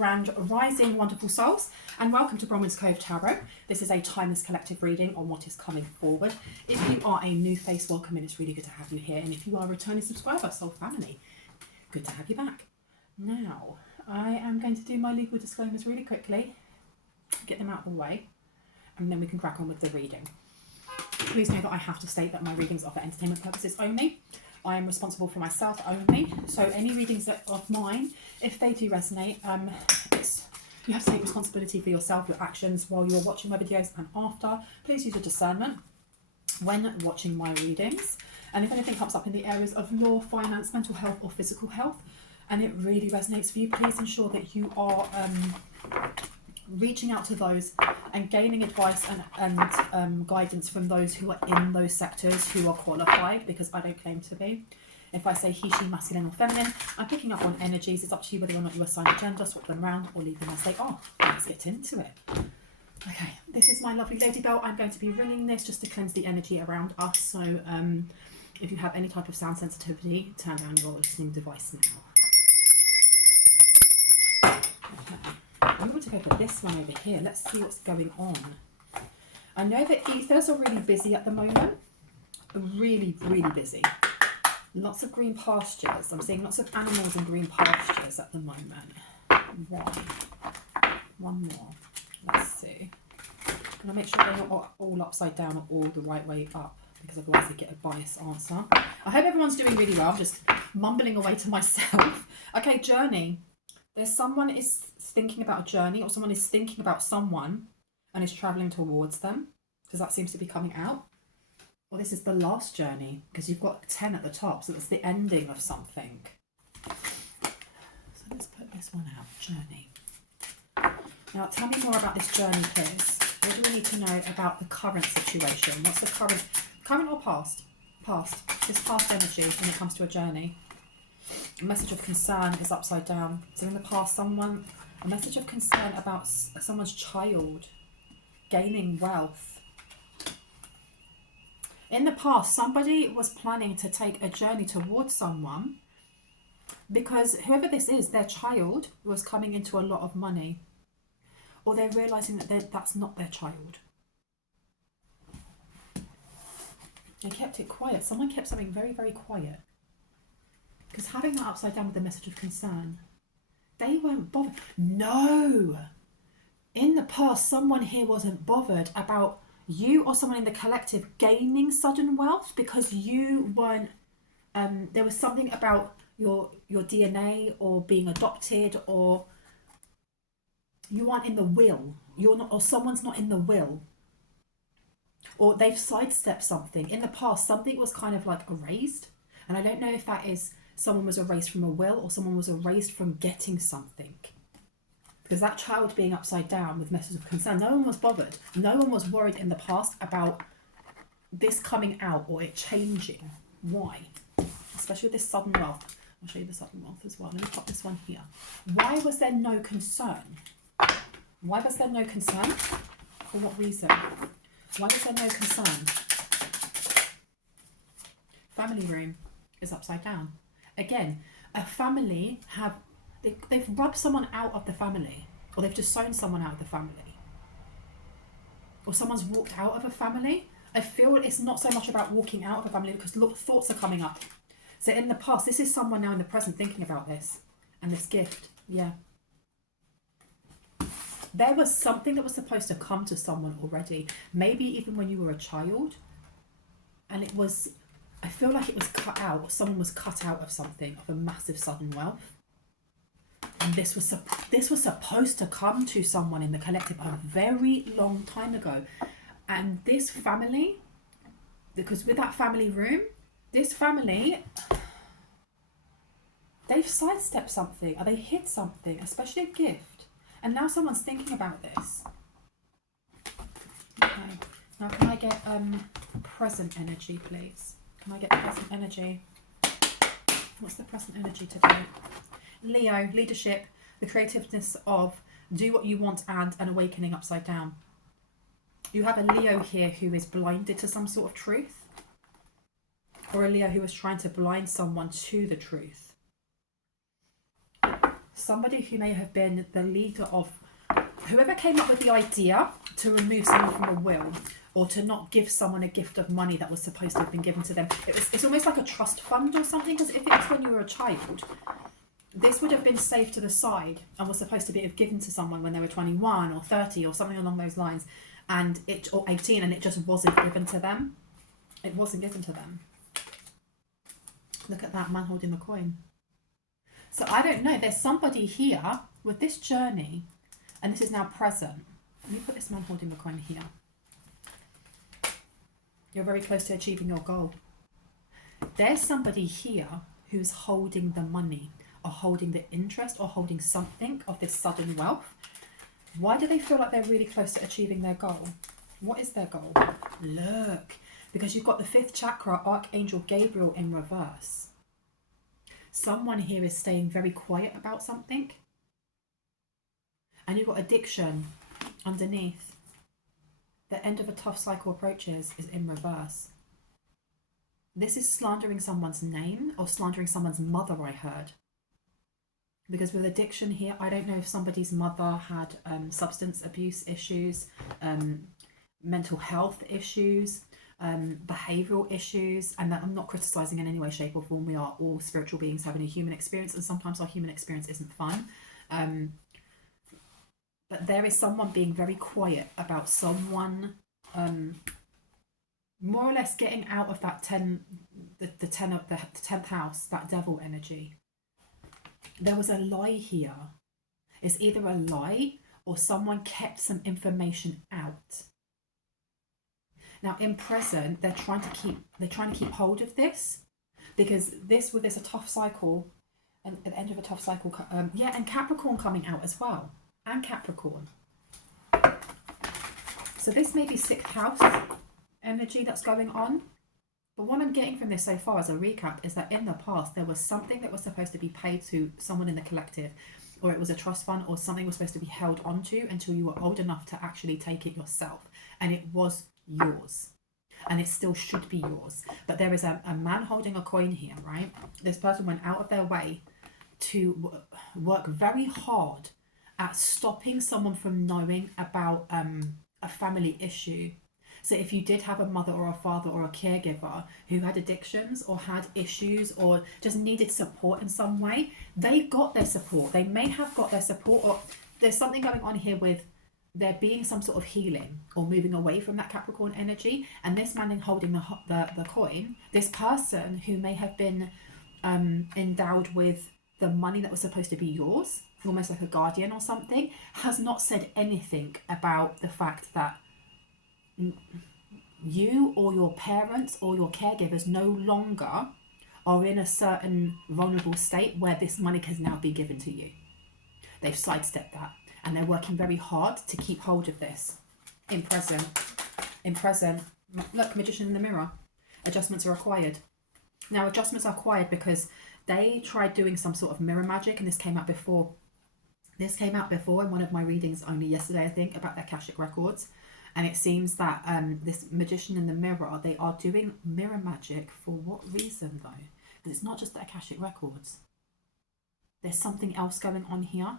Grand Rising, wonderful souls, and welcome to Bronwen's Cove Tarot. This is a timeless collective reading on what is coming forward. If you are a new face, welcome in. It's really good to have you here. And if you are a returning subscriber, soul family, good to have you back. Now, I am going to do my legal disclaimers really quickly, get them out of the way, and then we can crack on with the reading. Please know that I have to state that my readings are for entertainment purposes only. I am responsible for myself only, so any readings that of mine, if they do resonate, you have to take responsibility for yourself, your actions while you're watching my videos and after. Please use your discernment when watching my readings. And if anything comes up in the areas of law, finance, mental health or physical health, and it really resonates for you, please ensure that you are reaching out to those and gaining advice and guidance from those who are in those sectors who are qualified, because I don't claim to be. If I say he, she, masculine or feminine, I'm picking up on energies. It's up to you whether or not you assign a gender, swap them around or leave them as they are. Let's get into it. Okay, this is my lovely lady bell. I'm going to be ringing this just to cleanse the energy around us. So if you have any type of sound sensitivity, turn down your listening device now. Okay. I'm going to go for this one over here. Let's see what's going on. I know that ethers are really busy at the moment. Really, really busy. Lots of green pastures. I'm seeing lots of animals in green pastures at the moment. One more. Let's see. I'm going to make sure they're not all upside down or all the right way up, because otherwise I get a biased answer. I hope everyone's doing really well. I'm just mumbling away to myself. Okay, journey. There's someone is thinking about a journey, or someone is thinking about someone and is traveling towards them, because that seems to be coming out. Or this is the last journey, because you've got 10 at the top, so it's the ending of something. So let's put this one out, journey. Now tell me more about this journey, please. What do we need to know about the current situation? What's the current or past? Past. This past energy when it comes to a journey. A message of concern is upside down. So in the past, a message of concern about someone's child gaining wealth. In the past, somebody was planning to take a journey towards someone because whoever this is, their child was coming into a lot of money, or they're realizing that that's not their child. They kept it quiet. Someone kept something very, very quiet. Because having that upside down with the message of concern, they weren't bothered. No! In the past, someone here wasn't bothered about you or someone in the collective gaining sudden wealth because you weren't, there was something about your DNA or being adopted, or you aren't in the will. You're not, or someone's not in the will. Or they've sidestepped something. In the past, something was kind of like erased. And I don't know if that is someone was erased from a will or someone was erased from getting something. Because that child being upside down with messages of concern, no one was bothered. No one was worried in the past about this coming out or it changing. Why? Especially with this sudden wealth. I'll show you the sudden wealth as well. Let me pop this one here. Why was there no concern? Why was there no concern? For what reason? Why was there no concern? Family room is upside down. Again, a family they've rubbed someone out of the family, or they've disowned someone out of the family, or someone's walked out of a family. I feel it's not so much about walking out of a family because thoughts are coming up. So in the past, this is someone now in the present thinking about this and this gift. Yeah. There was something that was supposed to come to someone already, maybe even when you were a child, and it was, I feel like it was cut out, or someone was cut out of something, of a massive sudden wealth. And this was supposed to come to someone in the collective a very long time ago. And this family, because with that family room, this family, they've sidestepped something, or they hid something, especially a gift. And now someone's thinking about this. Okay, now can I get present energy, please? Can I get present energy? What's the present energy today? Leo, leadership, the creativeness of do what you want and an awakening upside down. You have a Leo here who is blinded to some sort of truth, or a Leo who is trying to blind someone to the truth. somebody who may have been the leader of whoever came up with the idea to remove someone from a will, or to not give someone a gift of money that was supposed to have been given to them. It's almost like a trust fund or something, because if it was when you were a child, this would have been saved to the side and was supposed to be given to someone when they were 21 or 30 or something along those lines, or 18, and it just wasn't given to them. It wasn't given to them. Look at that man holding the coin. So I don't know, there's somebody here with this journey, and this is now present. Let me put this man holding the coin here. You're very close to achieving your goal. There's somebody here who's holding the money, or holding the interest, or holding something of this sudden wealth. Why do they feel like they're really close to achieving their goal? What is their goal? Look, because you've got the 5th chakra, Archangel Gabriel, in reverse. Someone here is staying very quiet about something. And you've got addiction underneath. The end of a tough cycle approaches is in reverse. This is slandering someone's name, or slandering someone's mother, I heard. Because with addiction here, I don't know if somebody's mother had substance abuse issues, mental health issues, behavioural issues, and that I'm not criticising in any way, shape or form. We are all spiritual beings having a human experience, and sometimes our human experience isn't fun. But there is someone being very quiet about someone more or less getting out of that the 10th house, that devil energy. There was a lie here. It's either a lie or someone kept some information out. Now in present, they're trying to keep hold of this, because this a tough cycle, and at the end of a tough cycle, and Capricorn coming out as well, and Capricorn. So this may be 6th house energy that's going on. But what I'm getting from this so far as a recap is that in the past, there was something that was supposed to be paid to someone in the collective, or it was a trust fund, or something was supposed to be held onto until you were old enough to actually take it yourself. And it was yours. And it still should be yours. But there is a man holding a coin here, right? This person went out of their way to work very hard at stopping someone from knowing about a family issue. So if you did have a mother or a father or a caregiver who had addictions or had issues or just needed support in some way, they got their support. They may have got their support, or there's something going on here with there being some sort of healing or moving away from that Capricorn energy. And this man holding the coin, this person who may have been endowed with the money that was supposed to be yours, almost like a guardian or something, has not said anything about the fact that you or your parents or your caregivers no longer are in a certain vulnerable state where this money can now be given to you. They've sidestepped that, and they're working very hard to keep hold of this. In present, look, Magician in the Mirror. Adjustments are required. Now, adjustments are required because they tried doing some sort of mirror magic, and this came out before. This came out before in one of my readings only yesterday, I think, about the Akashic Records. And it seems that this Magician in the Mirror, they are doing mirror magic for what reason, though? Because it's not just the Akashic Records. There's something else going on here.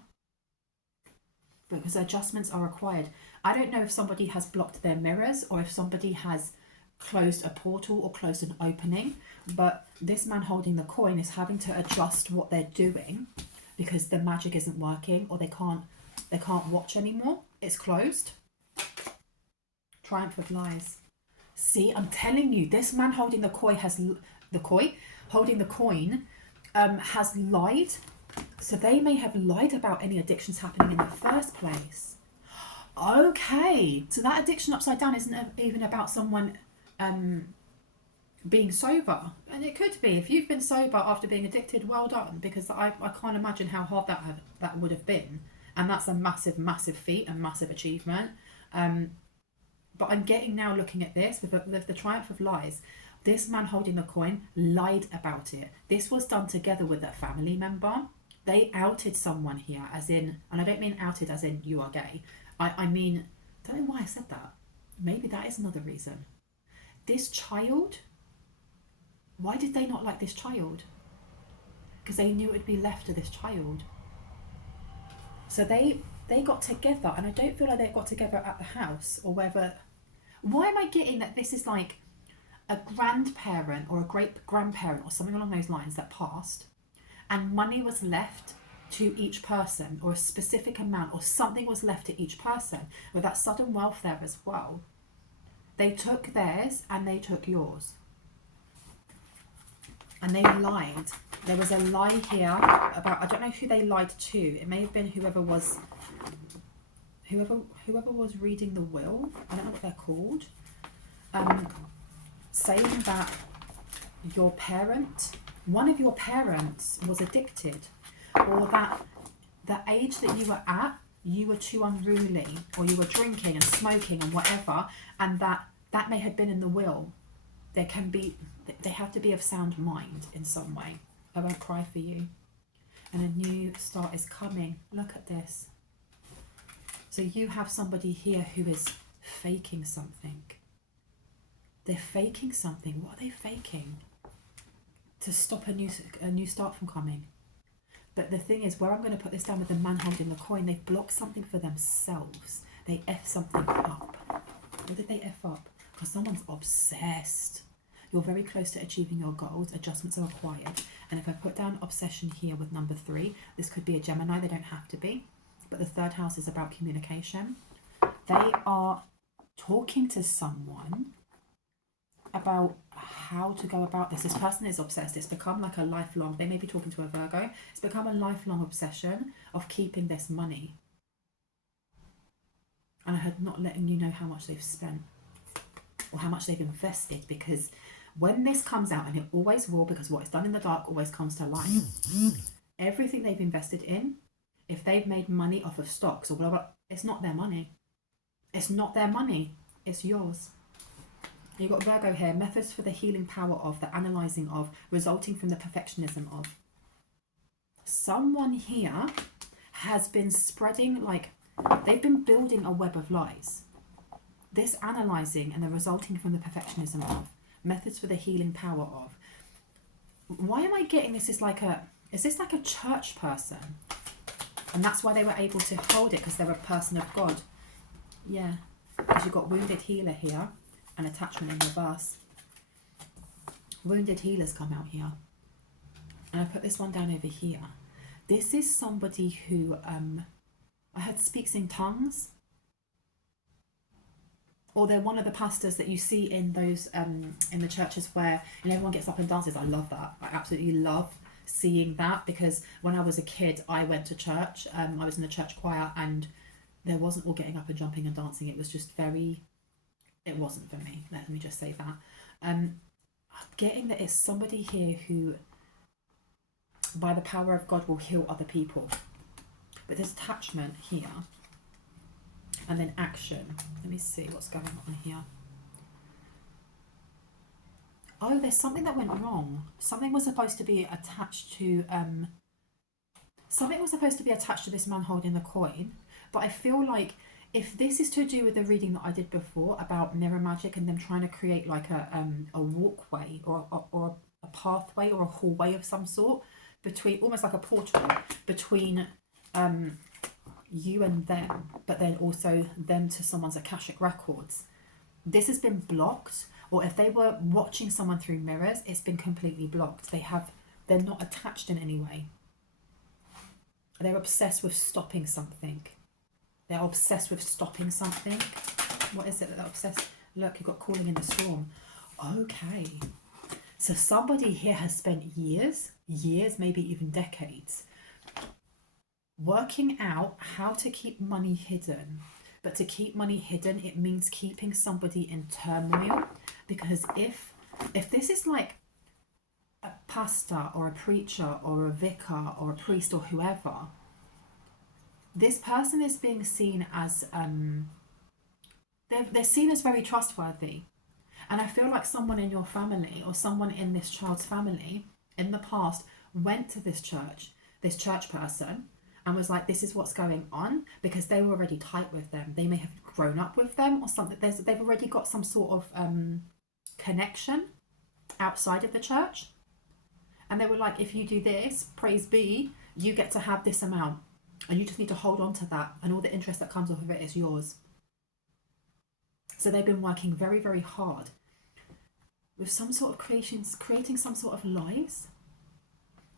Because adjustments are required. I don't know if somebody has blocked their mirrors or if somebody has closed a portal or closed an opening. But this man holding the coin is having to adjust what they're doing because the magic isn't working, or they can't watch anymore. It's closed. Triumph of Lies. See, I'm telling you, this man holding the coin has lied. So they may have lied about any addictions happening in the first place. Okay, so that addiction upside down isn't even about someone being sober. And it could be. If you've been sober after being addicted, well done, because I can't imagine how hard that would have been. And that's a massive, massive feat and massive achievement. But I'm getting now, looking at this with the Triumph of Lies, this man holding the coin lied about it. This was done together with a family member. They outed someone here, as in, and I don't mean outed as in you are gay. I mean, I don't know why I said that. Maybe that is another reason. This child, why did they not like this child? Because they knew it would be left to this child. So they got together, and I don't feel like they got together at the house or whether. Why am I getting that this is like a grandparent or a great grandparent or something along those lines that passed, and money was left to each person, or a specific amount or something was left to each person, with that sudden wealth there as well. They took theirs and they took yours. And they lied. There was a lie here about, I don't know who they lied to. It may have been whoever was reading the will. I don't know what they're called. Saying that your parent, one of your parents was addicted, or that the age that you were at, you were too unruly, or you were drinking and smoking and whatever, and that may have been in the will. They have to be of sound mind in some way. I won't cry for you. And a new start is coming. Look at this. So you have somebody here who is faking something. They're faking something. What are they faking? To stop a new start from coming. But the thing is, where I'm going to put this down with the man holding the coin, they've blocked something for themselves. They F something up. What did they F up? Because someone's obsessed. You're very close to achieving your goals. Adjustments are required. And if I put down obsession here with number 3, this could be a Gemini. They don't have to be. But the 3rd house is about communication. They are talking to someone about how to go about this. This person is obsessed. It's become like a lifelong, they may be talking to a Virgo. It's become a lifelong obsession of keeping this money. And I had not letting you know how much they've spent or how much they've invested, because when this comes out, and it always will, because what is done in the dark always comes to light. Everything they've invested in, if they've made money off of stocks or whatever, it's not their money. It's not their money. It's yours. You've got Virgo here. Methods for the healing power of, the analysing of, resulting from the perfectionism of. Someone here has been spreading, like, they've been building a web of lies. This analysing and the resulting from the perfectionism of. Methods for the healing power of. Why am I getting this? Is this like a church person? And that's why they were able to hold it, because they're a person of God. Yeah. Because you've got wounded healer here. And attachment in reverse. Wounded healers come out here. And I put this one down over here. This is somebody who I heard speaks in tongues. Or they're one of the pastors that you see in those in the churches where everyone gets up and dances. I love that. I absolutely love seeing that, because when I was a kid, I went to church. I was in the church choir, and there wasn't all getting up and jumping and dancing. It was just it wasn't for me. Let me just say that. I'm getting that it's somebody here who, by the power of God, will heal other people. But there's attachment here. And then action. Let me see what's going on here. Oh, there's something that went wrong. Something was supposed to be attached to this man holding the coin. But I feel like if this is to do with the reading that I did before about mirror magic and them trying to create like a walkway or a pathway or a hallway of some sort between, almost like a portal between you and them, but then also them to someone's Akashic records. This has been blocked, or if they were watching someone through mirrors, it's been completely blocked. They're not attached in any way. They're obsessed with stopping something. They're obsessed with stopping something. What is it that they're obsessed? Look, you've got calling in the storm. Okay. So somebody here has spent years, maybe even decades, working out how to keep money hidden. But to keep money hidden, it means keeping somebody in turmoil. Because if this is like a pastor or a preacher or a vicar or a priest or whoever, this person is being seen as, they're seen as very trustworthy. And I feel like someone in your family or someone in this child's family in the past went to this church person, and was like, this is what's going on, because they were already tight with them. They may have grown up with them or something. They've already got some sort of connection outside of the church. And they were like, if you do this, praise be, you get to have this amount. And you just need to hold on to that, and all the interest that comes off of it is yours. So they've been working very, very hard with some sort of creating some sort of lies,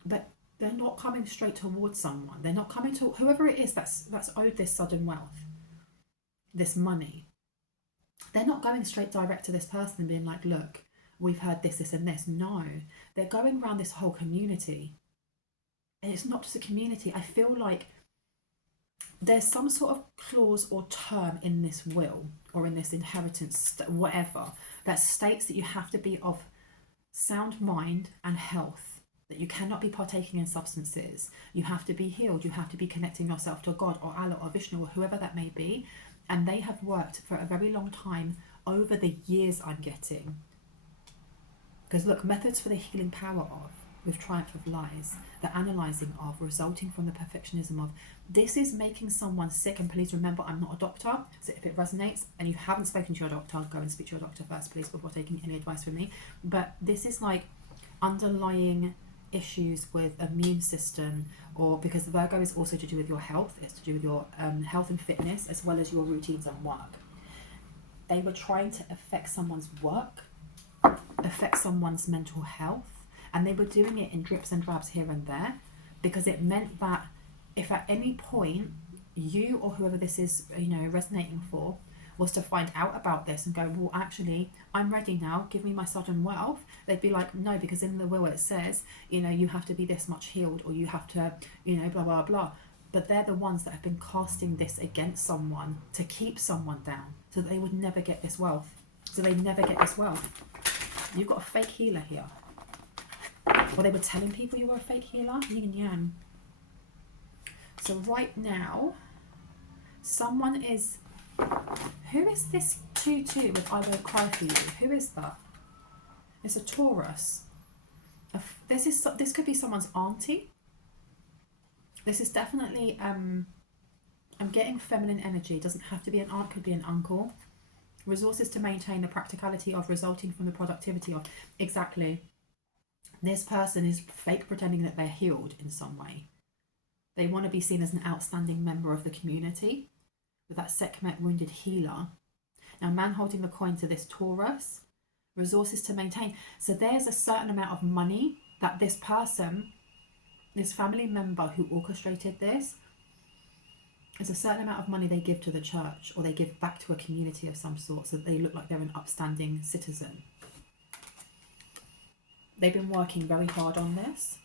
but they're not coming straight towards someone. They're not coming to whoever it is that's owed this sudden wealth, this money. They're not going straight direct to this person and being like, look, we've heard this, this and this. No, they're going around this whole community. And it's not just a community. I feel like there's some sort of clause or term in this will or in this inheritance, whatever, that states that you have to be of sound mind and health, that you cannot be partaking in substances, you have to be healed, you have to be connecting yourself to God or Allah or Vishnu or whoever that may be. And they have worked for a very long time, over the years I'm getting. Because look, methods for the healing power of, with triumph of lies, the analysing of, resulting from the perfectionism of, this is making someone sick. And please remember, I'm not a doctor, so if it resonates and you haven't spoken to your doctor, go and speak to your doctor first, please, before taking any advice from me. But this is like underlying issues with immune system, or because the Virgo is also to do with your health, it's to do with your health and fitness, as well as your routines and work. They were trying to affect someone's work, affect someone's mental health, and they were doing it in drips and drabs here and there, because it meant that if at any point you or whoever this is, you know, resonating for, was to find out about this and go, well, actually, I'm ready now, give me my sudden wealth, they'd be like, no, because in the will it says, you know, you have to be this much healed, or you have to, you know, blah, blah, blah. But they're the ones that have been casting this against someone to keep someone down, so that they would never get this wealth. So they never get this wealth. You've got a fake healer here. Or they were telling people you were a fake healer, yin and yang. So right now, someone is... Who is this 2-2 with I won't cry for you? Who is that? It's a Taurus. This could be someone's auntie. This is definitely, I'm getting feminine energy. It doesn't have to be an aunt, could be an uncle. Resources to maintain the practicality of, resulting from the productivity of. Exactly. This person is fake pretending that they're healed in some way. They want to be seen as an outstanding member of the community, with that Sekhmet wounded healer. Now, man holding the coin to this Taurus, resources to maintain. So there's a certain amount of money that this person, this family member who orchestrated this, there's a certain amount of money they give to the church, or they give back to a community of some sort, so that they look like they're an upstanding citizen. They've been working very hard on this.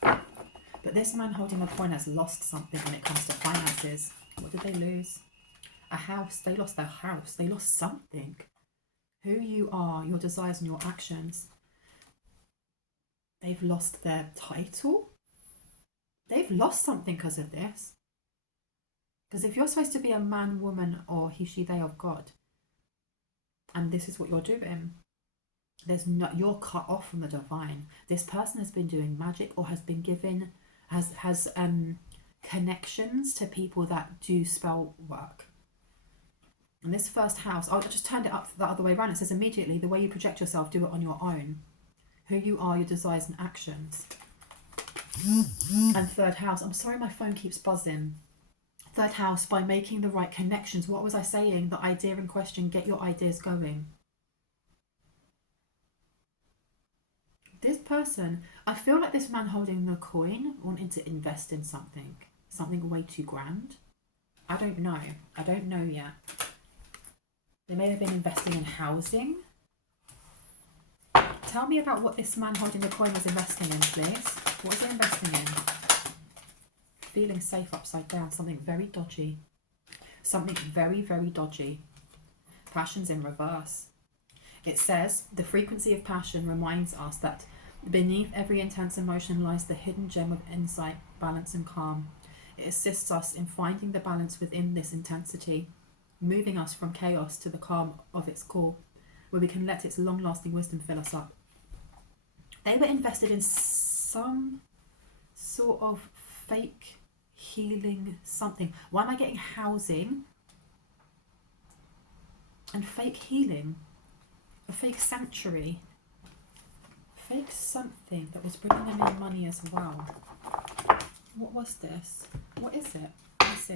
But this man holding the coin has lost something when it comes to finances. What did they lose? A house. They lost their house. They lost something. Who you are, your desires and your actions. They've lost their title. They've lost something because of this. Because if you're supposed to be a man, woman, or he, she, they of God, and this is what you're doing, you're cut off from the divine. This person has been doing magic, or has been given, has connections to people that do spell work. And this first house, I just turned it up the other way around. It says, immediately, the way you project yourself, do it on your own. Who you are, your desires and actions. And third house, I'm sorry my phone keeps buzzing. Third house, by making the right connections. What was I saying? The idea in question, get your ideas going. This person, I feel like this man holding the coin wanted to invest in something way too grand. I don't know yet. They may have been investing in housing. Tell me about what this man holding the coin was investing in, please. What was he investing in? Feeling safe upside down. Something very dodgy. Something very, very dodgy. Passion's in reverse. It says, the frequency of passion reminds us that beneath every intense emotion lies the hidden gem of insight, balance and calm. It assists us in finding the balance within this intensity, moving us from chaos to the calm of its core, where we can let its long-lasting wisdom fill us up. They were invested in some sort of fake healing something. Why am I getting housing and fake healing? A fake sanctuary. Fake something that was bringing them in money as well. What was this? What is it? Let me see.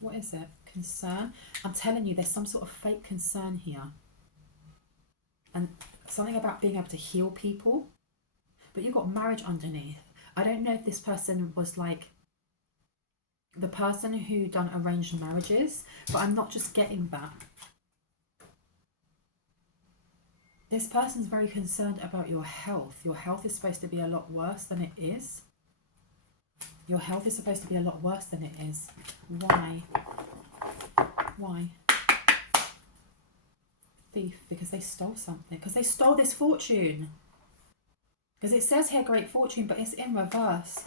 What is it? Concern. I'm telling you, there's some sort of fake concern here. And something about being able to heal people. But you've got marriage underneath. I don't know if this person was like the person who done arranged marriages, but I'm not just getting that. This person's very concerned about your health. Your health is supposed to be a lot worse than it is. Your health is supposed to be a lot worse than it is. Why? Why? Thief, because they stole something. Because they stole this fortune. Because it says here great fortune, but it's in reverse.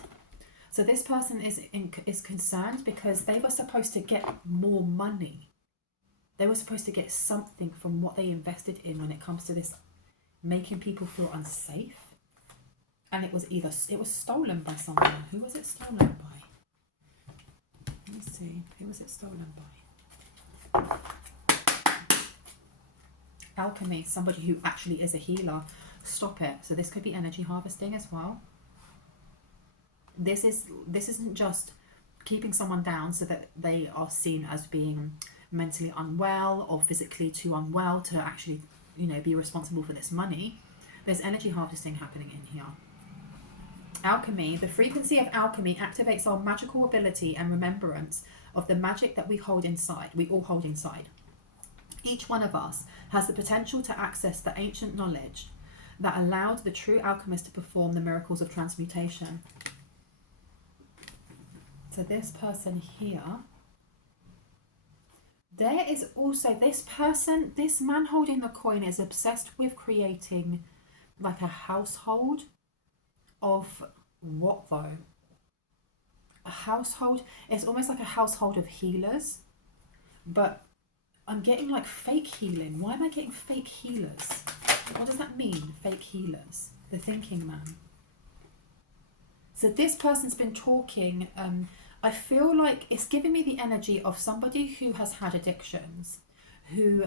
So this person is concerned because they were supposed to get more money. They were supposed to get something from what they invested in when it comes to this making people feel unsafe. And it was stolen by someone. Who was it stolen by? Let me see. Who was it stolen by? Alchemy, somebody who actually is a healer. Stop it. So this could be energy harvesting as well. This isn't just keeping someone down so that they are seen as being mentally unwell or physically too unwell to actually, you know, be responsible for this money. There's energy harvesting happening in here. Alchemy. The frequency of alchemy activates our magical ability and remembrance of the magic that we hold inside. We all hold inside. Each one of us has the potential to access the ancient knowledge that allowed the true alchemist to perform the miracles of transmutation. So this person here, there is also this person, this man holding the coin is obsessed with creating like a household of what though? A household, it's almost like a household of healers, but I'm getting like fake healing. Why am I getting fake healers? What does that mean, fake healers? The thinking man. So this person's been talking, I feel like it's giving me the energy of somebody who has had addictions, who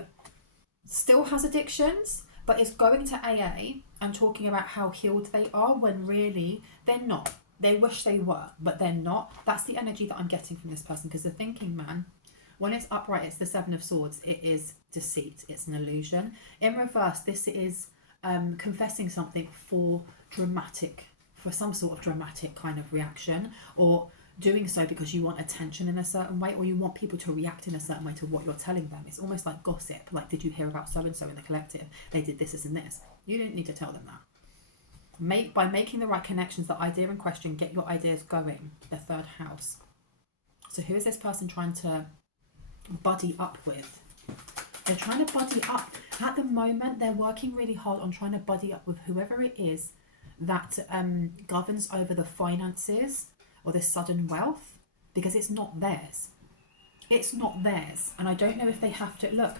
still has addictions, but is going to AA and talking about how healed they are when really they're not. They wish they were, but they're not. That's the energy that I'm getting from this person, because the thinking man, when it's upright, it's the Seven of Swords. It is deceit. It's an illusion. In reverse, this is confessing something for some sort of dramatic kind of reaction, or doing so because you want attention in a certain way, or you want people to react in a certain way to what you're telling them. It's almost like gossip. Like, did you hear about so-and-so in the collective? They did this, and this. You didn't need to tell them that. By making the right connections, the idea in question, get your ideas going. The third house. So who is this person trying to buddy up with? They're trying to buddy up. At the moment, they're working really hard on trying to buddy up with whoever it is that governs over the finances or the sudden wealth, because it's not theirs. It's not theirs. And I don't know if they have to. Look,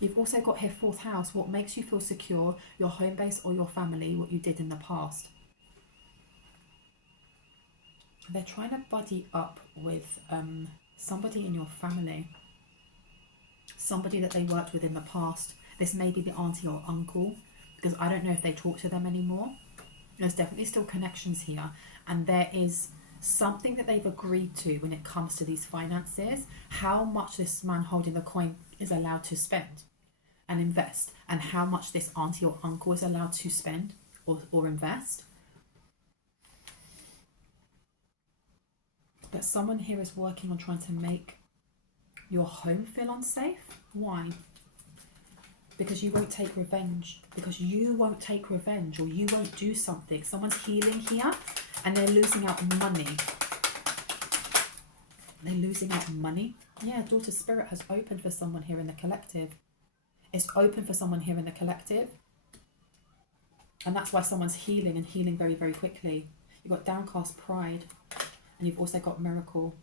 you've also got here fourth house. What makes you feel secure, your home base or your family, what you did in the past. They're trying to buddy up with somebody in your family. Somebody that they worked with in the past. This may be the auntie or uncle, because I don't know if they talk to them anymore. There's definitely still connections here, and there is something that they've agreed to when it comes to these finances, how much this man holding the coin is allowed to spend and invest, and how much this auntie or uncle is allowed to spend or invest. But someone here is working on trying to make your home feel unsafe. Why? Because you won't take revenge. Because you won't take revenge, or you won't do something. Someone's healing here and they're losing out money. They're losing out money. Yeah, daughter spirit has opened for someone here in the collective. It's open for someone here in the collective. And that's why someone's healing, and healing very, very quickly. You've got downcast pride, and you've also got miracle.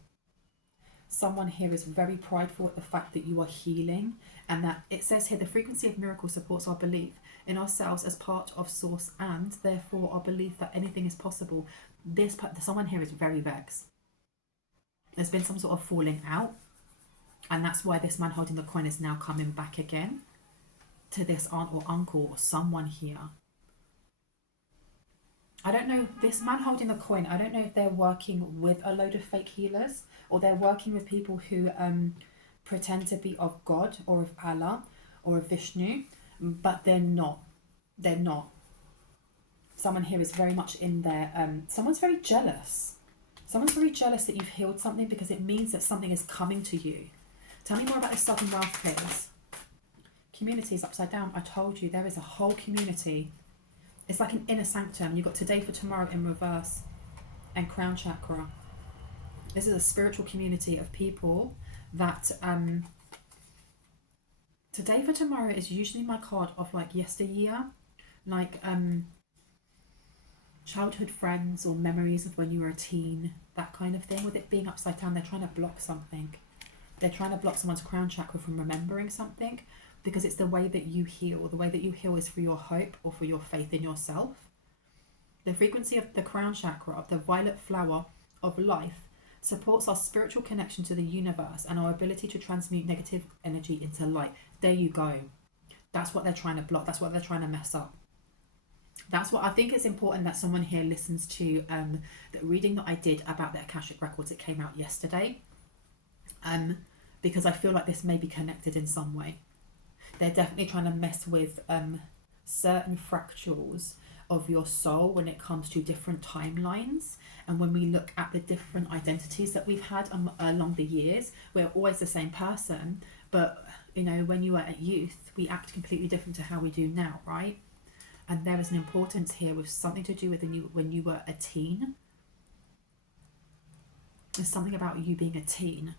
Someone here is very prideful at the fact that you are healing, and that it says here the frequency of miracle supports our belief in ourselves as part of source, and therefore our belief that anything is possible. Someone here is very vexed. There's been some sort of falling out, and that's why this man holding the coin is now coming back again to this aunt or uncle or someone here. I don't know, this man holding the coin, I don't know if they're working with a load of fake healers or they're working with people who pretend to be of God or of Allah or of Vishnu, but they're not. They're not. Someone here is very much in there. Someone's very jealous. Someone's very jealous that you've healed something because it means that something is coming to you. Tell me more about this sudden wealth, please. Community is upside down. I told you, there is a whole community. It's like an inner sanctum. You've got today for tomorrow in reverse and crown chakra. This is a spiritual community of people that today for tomorrow is usually my card of like yesteryear, like childhood friends or memories of when you were a teen, that kind of thing. With it being upside down, they're trying to block something. They're trying to block someone's crown chakra from remembering something, because it's the way that you heal. The way that you heal is for your hope or for your faith in yourself. The frequency of the crown chakra, of the violet flower of life, supports our spiritual connection to the universe and our ability to transmute negative energy into light. There you go. That's what they're trying to block. That's what they're trying to mess up. That's what I think it's important that someone here listens to the reading that I did about the Akashic Records. It came out yesterday. Because I feel like this may be connected in some way. They're definitely trying to mess with certain fractals of your soul when it comes to different timelines. And when we look at the different identities that we've had along the years, we're always the same person. But, you know, when you were at youth, we act completely different to how we do now, right? And there is an importance here with something to do with when you were a teen. There's something about you being a teen.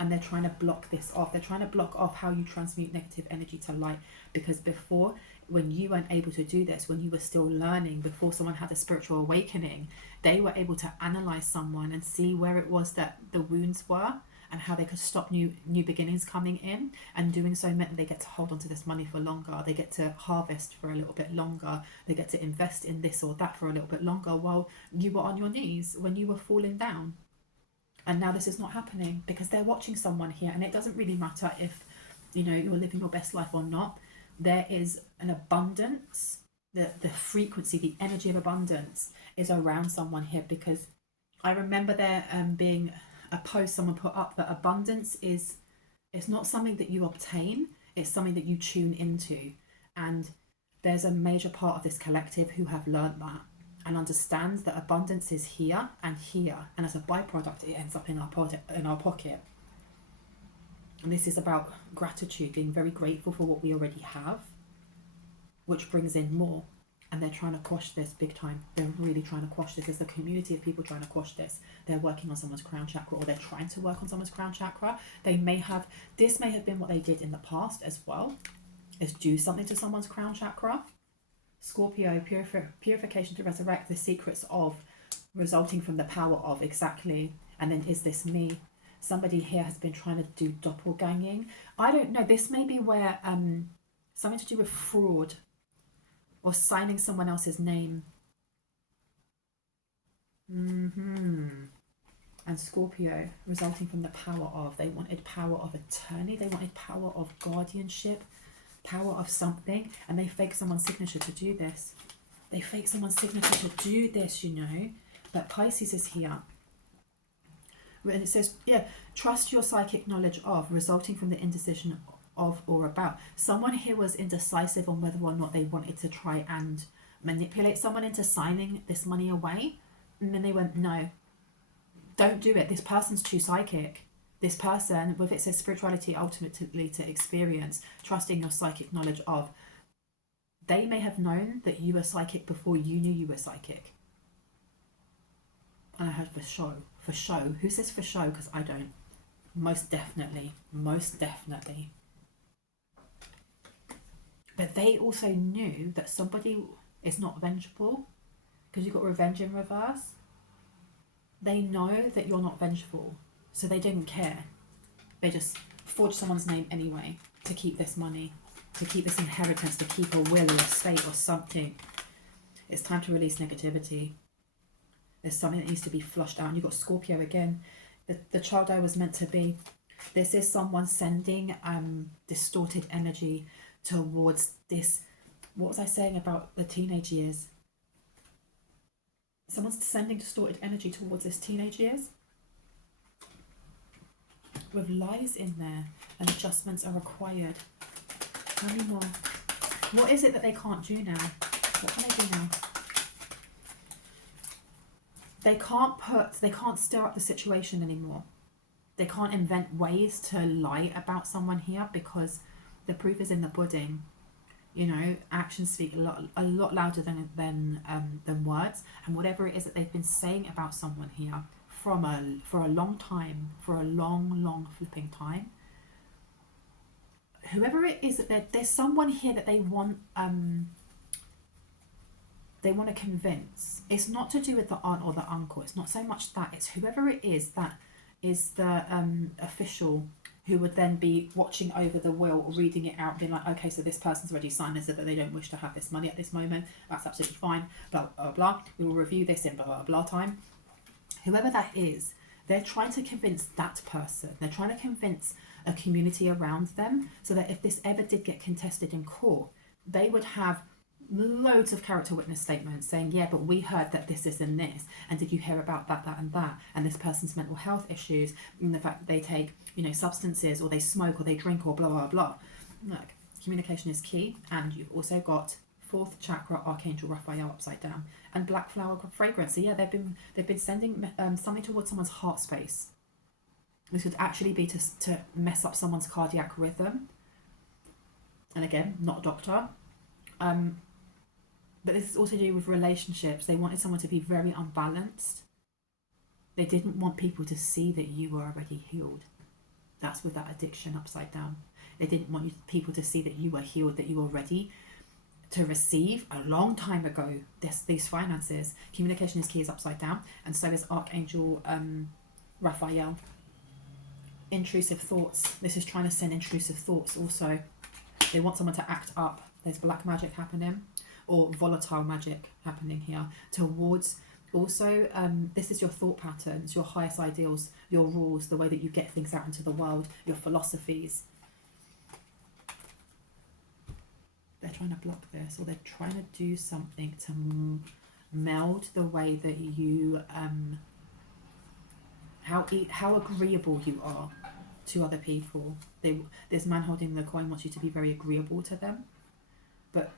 And they're trying to block this off. They're trying to block off how you transmute negative energy to light. Because before, when you weren't able to do this, when you were still learning, before someone had a spiritual awakening, they were able to analyze someone and see where it was that the wounds were and how they could stop new beginnings coming in. And doing so meant they get to hold on to this money for longer. They get to harvest for a little bit longer. They get to invest in this or that for a little bit longer while you were on your knees when you were falling down. And now this is not happening because they're watching someone here, and it doesn't really matter if, you know, you're living your best life or not. There is an abundance, the frequency, the energy of abundance is around someone here, because I remember there being a post someone put up that abundance it's not something that you obtain, it's something that you tune into. And there's a major part of this collective who have learned that and understands that abundance is here, and as a byproduct it ends up in our pocket. And this is about gratitude, being very grateful for what we already have, which brings in more. And they're trying to quash this big time. They're really trying to quash this. There's a community of people trying to quash this. They're working on someone's crown chakra, or they're trying to work on someone's crown chakra. This may have been what they did in the past as well, is do something to someone's crown chakra. Scorpio, purification to resurrect, the secrets of, resulting from the power of, exactly. And then, is this me? Somebody here has been trying to do doppelganging. I don't know, this may be where something to do with fraud or signing someone else's name. And Scorpio, resulting from the power of, they wanted power of attorney, they wanted power of guardianship, power of something, and they fake someone's signature to do this. They fake someone's signature to do this, you know. But Pisces is here. And it says, yeah, trust your psychic knowledge of, resulting from the indecision of or about. Someone here was indecisive on whether or not they wanted to try and manipulate someone into signing this money away. And then they went, no, don't do it. This person's too psychic. This person, with it says spirituality ultimately to experience, trusting your psychic knowledge of. They may have known that you were psychic before you knew you were psychic. And I heard for show. For show. Who says for show? Because I don't. Most definitely. Most definitely. But they also knew that somebody is not vengeful, because you've got revenge in reverse. They know that you're not vengeful. So they didn't care. They just forged someone's name anyway to keep this money, to keep this inheritance, to keep a will or estate or something. It's time to release negativity. There's something that needs to be flushed out. And you've got Scorpio again. The child I was meant to be. This is someone sending distorted energy towards this. What was I saying about the teenage years? Someone's sending distorted energy towards this teenage years with lies in there, and adjustments are required. Tell me more. What is it that they can't do now? What can they do now? They can't stir up the situation anymore. They can't invent ways to lie about someone here, because the proof is in the pudding. You know, actions speak a lot louder than words. And whatever it is that they've been saying about someone here for a long time, for a long flipping time, whoever it is, that there's someone here that they want to convince. It's not to do with the aunt or the uncle. It's not so much that. It's whoever it is that is the official, who would then be watching over the will, reading it out, being like, okay, so this person's already signed and said that they don't wish to have this money at this moment. That's absolutely fine. Blah, blah, blah. We will review this in blah, blah, blah time. Whoever that is, they're trying to convince that person. They're trying to convince a community around them, so that if this ever did get contested in court, they would have loads of character witness statements saying, yeah, but we heard that this and this, and did you hear about that and that, and this person's mental health issues, and the fact that they take, you know, substances, or they smoke, or they drink, or blah blah blah. Look, communication is key. And you've also got 4th chakra, Archangel Raphael upside down, and black flower fragrance. So yeah, they've been sending something towards someone's heart space. This would actually be to mess up someone's cardiac rhythm. And again, not a doctor. But this is also to do with relationships. They wanted someone to be very unbalanced. They didn't want people to see that you were already healed. That's with that addiction upside down. They didn't want people to see that you were healed, that you were ready to receive a long time ago these finances. Communication is key is upside down, and so is Archangel Raphael. Intrusive thoughts. This is trying to send intrusive thoughts also. They want someone to act up. There's black magic happening, or volatile magic happening here towards. Also, this is your thought patterns, your highest ideals, your rules, the way that you get things out into the world, your philosophies. They're trying to block this, or they're trying to do something to meld the way that you, how agreeable you are to other people. This man holding the coin wants you to be very agreeable to them, but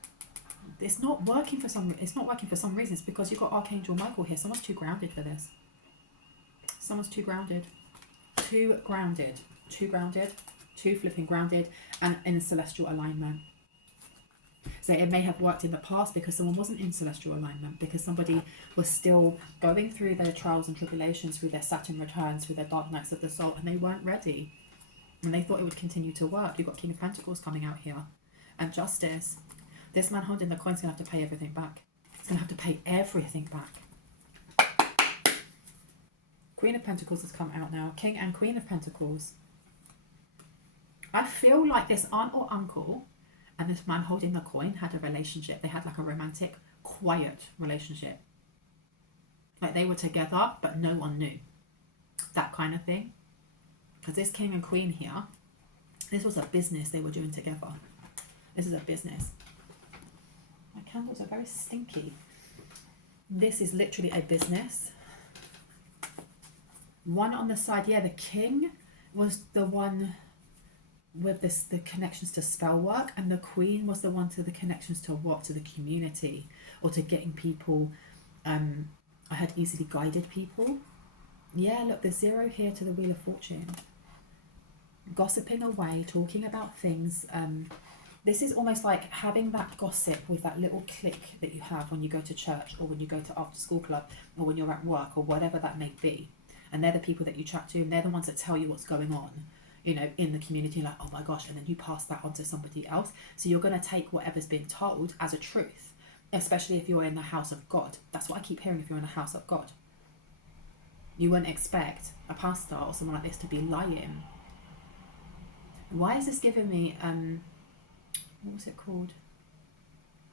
it's not working for some reason. It's because you've got Archangel Michael here. Someone's too grounded for this. Someone's too grounded, too flipping grounded, and in celestial alignment. So it may have worked in the past because someone wasn't in celestial alignment, because somebody was still going through their trials and tribulations, through their Saturn returns, through their dark nights of the soul, and they weren't ready, and they thought it would continue to work. You've got King of Pentacles coming out here, and Justice. This man holding the coin's going to have to pay everything back. He's going to have to pay everything back. Queen of Pentacles has come out now. King and Queen of Pentacles. I feel like this aunt or uncle and this man holding the coin had a relationship. They had like a romantic, quiet relationship. Like they were together, but no one knew. That kind of thing. Because this King and Queen here, this was a business they were doing together. This is a business. My candles are very stinky. This is literally a business. One on the side, yeah, the king was the one with the connections to spell work, and the queen was the one to the connections to what? To the community, or to getting people, I had easily guided people. Yeah, look, there's 0 here to the Wheel of Fortune. Gossiping away, talking about things. This is almost like having that gossip with that little clique that you have when you go to church, or when you go to after school club, or when you're at work, or whatever that may be. And they're the people that you chat to, and they're the ones that tell you what's going on, you know, in the community, like, oh my gosh, and then you pass that on to somebody else. So you're going to take whatever's been told as a truth, especially if you're in the house of God. That's what I keep hearing, if you're in the house of God. You wouldn't expect a pastor or someone like this to be lying. Why is this giving me, what was it called?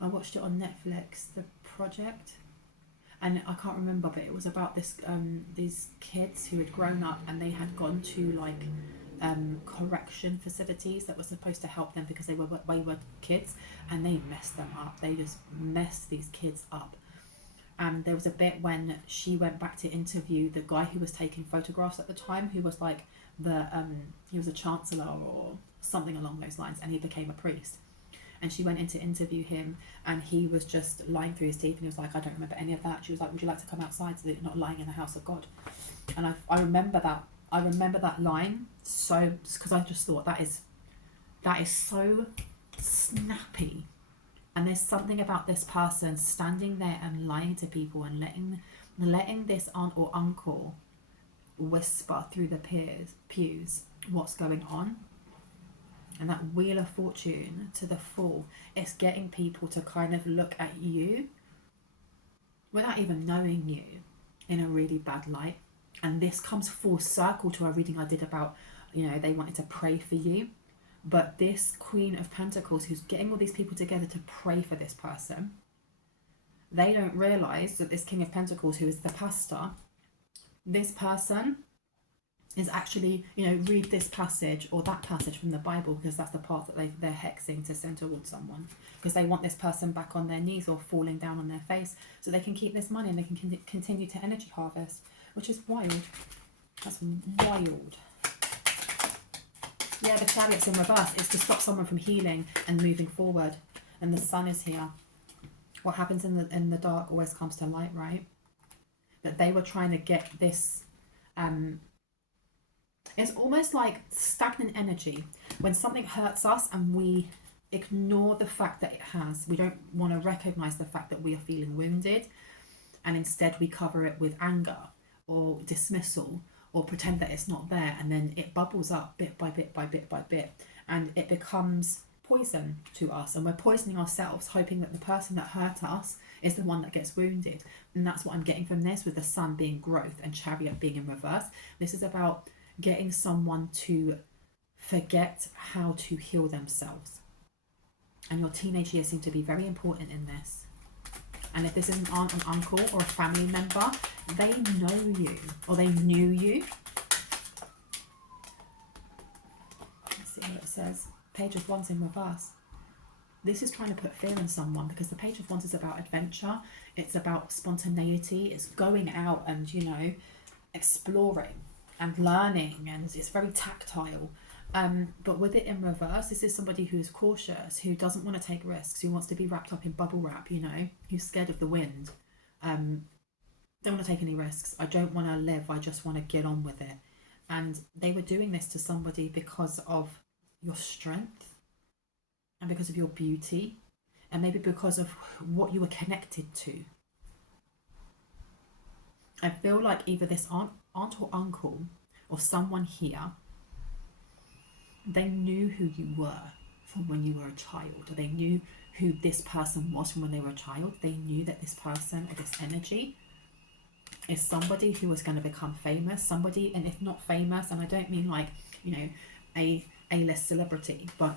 I watched it on Netflix, The Project. And I can't remember, but it was about this these kids who had grown up, and they had gone to like correction facilities that were supposed to help them because they were wayward kids, and they messed them up. They just messed these kids up. And there was a bit when she went back to interview the guy who was taking photographs at the time, who was like he was a chancellor or something along those lines, and he became a priest. And she went in to interview him, and he was just lying through his teeth, and he was like, I don't remember any of that. She was like, would you like to come outside so that you're not lying in the house of God? And I remember that line so, because I just thought that is so snappy. And there's something about this person standing there and lying to people and letting this aunt or uncle whisper through the pews what's going on. And that Wheel of Fortune to the full, it's getting people to kind of look at you without even knowing you in a really bad light. And this comes full circle to a reading I did about, they wanted to pray for you. But this Queen of Pentacles, who's getting all these people together to pray for this person, they don't realise that this King of Pentacles, who is the pastor, this person is actually, read this passage or that passage from the Bible, because that's the part that they're hexing to send towards someone, because they want this person back on their knees or falling down on their face so they can keep this money and they can continue to energy harvest, which is wild. That's wild. Yeah, the Chariot's in reverse. It's to stop someone from healing and moving forward. And the Sun is here. What happens in the dark always comes to light, right? But they were trying to get this... it's almost like stagnant energy. When something hurts us and we ignore the fact that it has. We don't want to recognise the fact that we are feeling wounded. And instead we cover it with anger or dismissal, or pretend that it's not there, and then it bubbles up bit by bit by bit by bit, and it becomes poison to us, and we're poisoning ourselves, hoping that the person that hurt us is the one that gets wounded. And that's what I'm getting from this, with the Sun being growth and Chariot being in reverse. This is about getting someone to forget how to heal themselves. And your teenage years seem to be very important in this. And if this is an aunt and uncle or a family member, they know you, or they knew you. Let's see what it says. Page of Wands in reverse. This is trying to put fear in someone, because the Page of Wands is about adventure. It's about spontaneity. It's going out and, exploring and learning, and it's very tactile. But with it in reverse, this is somebody who is cautious, who doesn't want to take risks, who wants to be wrapped up in bubble wrap, who's scared of the wind. Don't want to take any risks. I don't want to live. I just want to get on with it. And they were doing this to somebody because of your strength and because of your beauty, and maybe because of what you were connected to. I feel like either this aunt or uncle or someone here, they knew who you were from when you were a child, or they knew who this person was from when they were a child. They knew that this person or this energy is somebody who was going to become famous, somebody, and if not famous, and I don't mean like, a A-list celebrity, but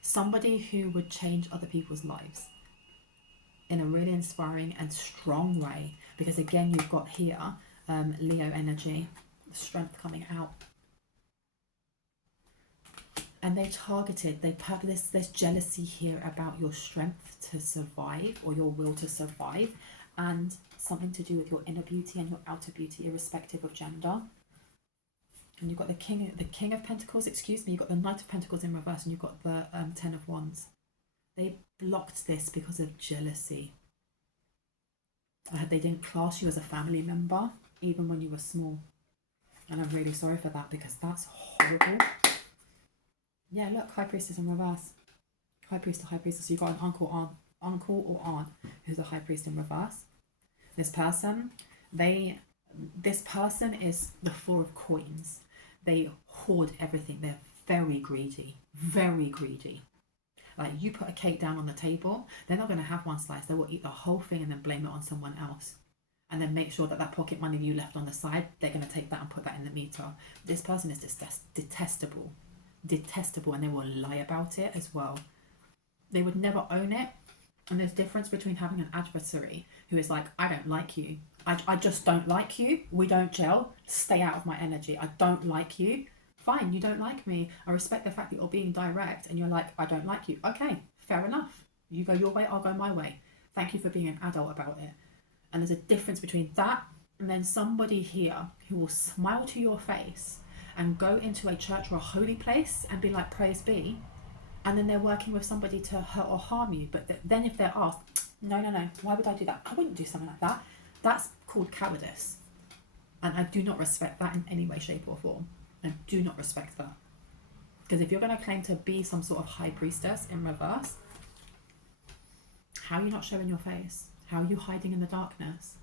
somebody who would change other people's lives in a really inspiring and strong way. Because again, you've got here Leo energy, strength coming out. And they targeted, there's jealousy here about your strength to survive, or your will to survive, and something to do with your inner beauty and your outer beauty, irrespective of gender. And you've got the King of Pentacles, you've got the Knight of Pentacles in reverse, and you've got the Ten of Wands. They blocked this because of jealousy. They didn't class you as a family member, even when you were small. And I'm really sorry for that, because that's horrible. Yeah, look, High Priestess in reverse. High Priest to High Priestess. So you've got an uncle or aunt who's a High Priest in reverse. This person is the Four of Coins. They hoard everything. They're very greedy. Very greedy. Like, you put a cake down on the table, they're not going to have one slice. They will eat the whole thing and then blame it on someone else. And then make sure that that pocket money you left on the side, they're going to take that and put that in the meter. This person is detestable. Detestable, and they will lie about it as well. They would never own it. And there's a difference between having an adversary who is like, I don't like you. I just don't like you. We don't gel. Stay out of my energy. I don't like you. Fine, you don't like me. I respect the fact that you're being direct and you're like, I don't like you. Okay, fair enough. You go your way, I'll go my way. Thank you for being an adult about it. And there's a difference between that and then somebody here who will smile to your face and go into a church or a holy place and be like, praise be, and then they're working with somebody to hurt or harm you. But then if they're asked, no, why would I do that? I wouldn't do something like that. That's called cowardice. And I do not respect that in any way, shape or form. I do not respect that. Because if you're going to claim to be some sort of high priestess in reverse, how are you not showing your face? How are you hiding in the darkness?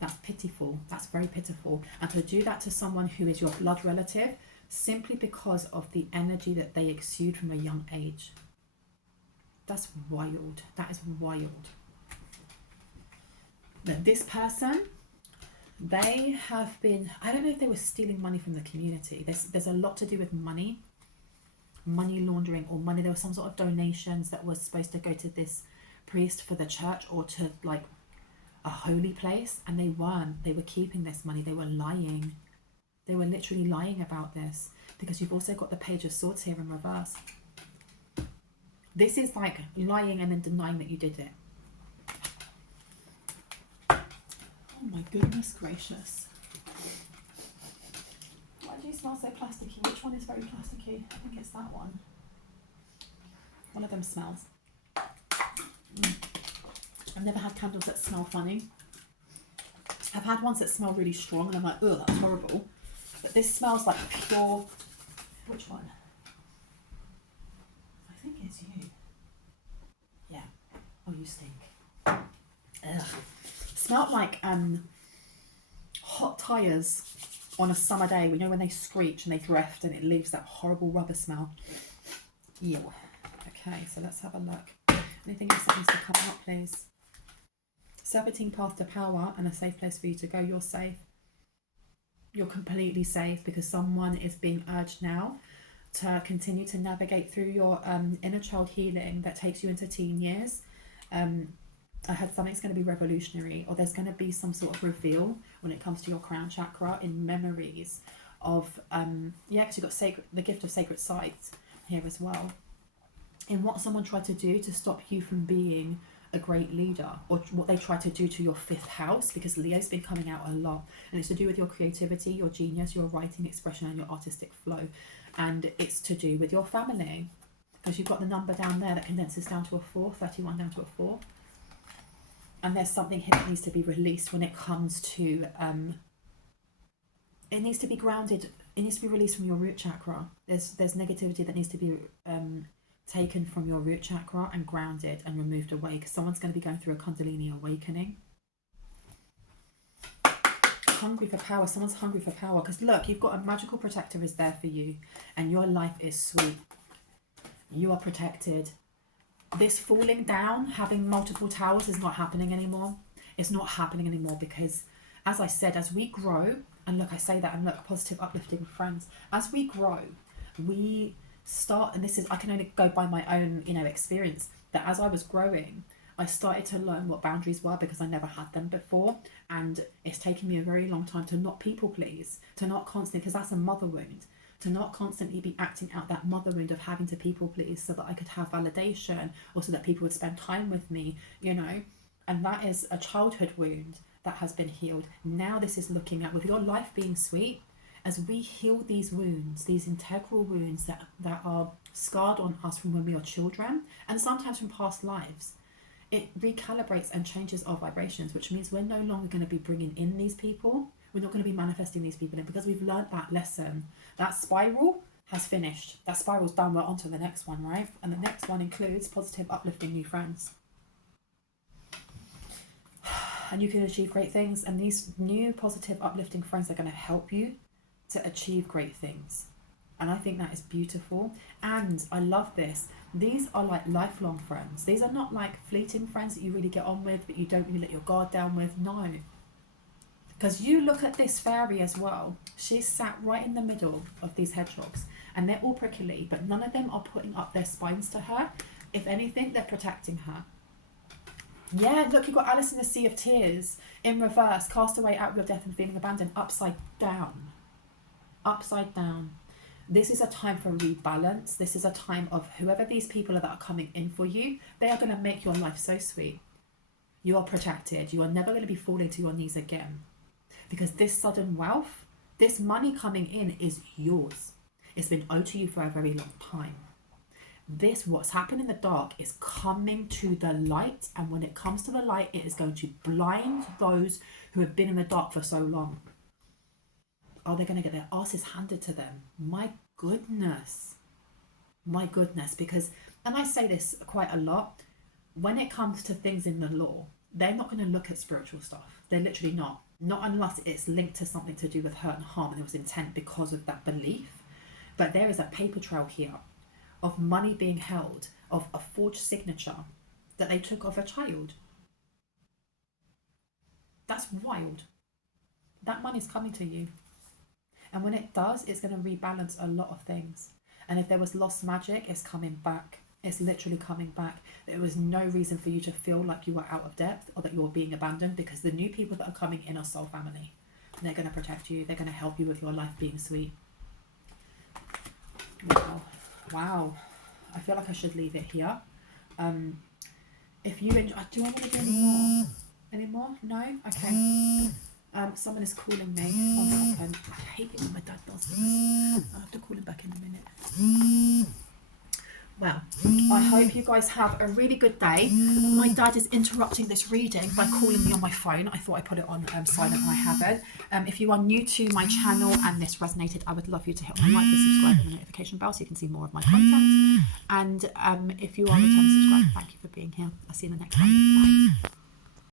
That's pitiful. That's very pitiful. And to do that to someone who is your blood relative, simply because of the energy that they exude from a young age. That's wild. That is wild. But this person, they have been, I don't know if they were stealing money from the community. There's a lot to do with money laundering or money. There were some sort of donations that was supposed to go to this priest for the church or to like a holy place, and they weren't. They were keeping this money. They were lying. They were literally lying about this, because you've also got the Page of Swords here in reverse. This is like lying and then denying that you did it. Oh my goodness gracious. Why do you smell so plasticky? Which one is very plasticky? I think it's that one. One of them smells. I've never had candles that smell funny. I've had ones that smell really strong and I'm like, ugh, that's horrible. But this smells like pure... Which one? I think it's you. Yeah. Oh, you stink. Ugh. Smelled like hot tyres on a summer day. We know when they screech and they drift and it leaves that horrible rubber smell. Ew. Okay, so let's have a look. Anything else that needs to come out, please? Serpentine path to power and a safe place for you to go. You're safe. You're completely safe, because someone is being urged now to continue to navigate through your inner child healing that takes you into teen years. I heard something's going to be revolutionary, or there's going to be some sort of reveal when it comes to your crown chakra in memories of, because you've got the gift of sacred sight here as well. In what someone tried to do to stop you from being a great leader, or what they try to do to your 5th house, because Leo's been coming out a lot, and it's to do with your creativity, your genius, your writing expression and your artistic flow, and it's to do with your family, because you've got the number down there that condenses down to a 4, 31 down to a 4, and there's something here that needs to be released when it comes to it needs to be grounded, it needs to be released from your root chakra. There's negativity that needs to be taken from your root chakra and grounded and removed away, because someone's going to be going through a Kundalini awakening. Hungry for power. Someone's hungry for power, because look, you've got a magical protector is there for you, and your life is sweet. You are protected. This falling down, having multiple towers, is not happening anymore. It's not happening anymore, because as I said, as we grow, and look, I say that, and look, positive, uplifting friends, as we grow, we start, and this is, I can only go by my own, experience, that as I was growing, I started to learn what boundaries were, because I never had them before, and it's taken me a very long time to not people please, to not constantly, because that's a mother wound, to not constantly be acting out that mother wound of having to people please so that I could have validation, or so that people would spend time with me, and that is a childhood wound that has been healed. Now this is looking at, with your life being sweet, as we heal these wounds, these integral wounds that are scarred on us from when we are children, and sometimes from past lives, it recalibrates and changes our vibrations, which means we're no longer going to be bringing in these people. We're not going to be manifesting these people in, because we've learned that lesson. That spiral has finished. That spiral's done. We're on to the next one, right? And the next one includes positive, uplifting new friends. And you can achieve great things. And these new positive, uplifting friends are going to help you to achieve great things. And I think that is beautiful. And I love this. These are like lifelong friends. These are not like fleeting friends that you really get on with, but you don't really let your guard down with. No. Because you look at this fairy as well. She's sat right in the middle of these hedgehogs. And they're all prickly, but none of them are putting up their spines to her. If anything, they're protecting her. Yeah, look, you've got Alice in the Sea of Tears in reverse. Cast away out of your death and feeling abandoned. Upside down. Upside down. This is a time for rebalance. This is a time of whoever these people are that are coming in for you, they are going to make your life so sweet. You are protected. You are never going to be falling to your knees again. Because this sudden wealth, this money coming in is yours. It's been owed to you for a very long time. This, what's happened in the dark, is coming to the light. And when it comes to the light, it is going to blind those who have been in the dark for so long. Are they going to get their asses handed to them? My goodness. My goodness. Because, and I say this quite a lot, when it comes to things in the law, they're not going to look at spiritual stuff. They're literally not. Not unless it's linked to something to do with hurt and harm and there was intent because of that belief. But there is a paper trail here of money being held, of a forged signature that they took off a child. That's wild. That money's coming to you. And when it does, it's going to rebalance a lot of things. And if there was lost magic, it's coming back. It's literally coming back. There was no reason for you to feel like you were out of depth or that you were being abandoned, because the new people that are coming in are soul family. And they're going to protect you. They're going to help you with your life being sweet. Wow. Wow. I feel like I should leave it here. If you enjoy, do I want to do any more? Any more? No? Okay. Someone is calling me. 1 second. I hate it when my dad does this. I'll have to call him back in a minute. Well, I hope you guys have a really good day. My dad is interrupting this reading by calling me on my phone. I thought I put it on silent and I haven't. If you are new to my channel and this resonated, I would love you to hit my like, the subscribe and the notification bell so you can see more of my content. And if you are a returning subscriber, thank you for being here. I'll see you in the next one. Bye.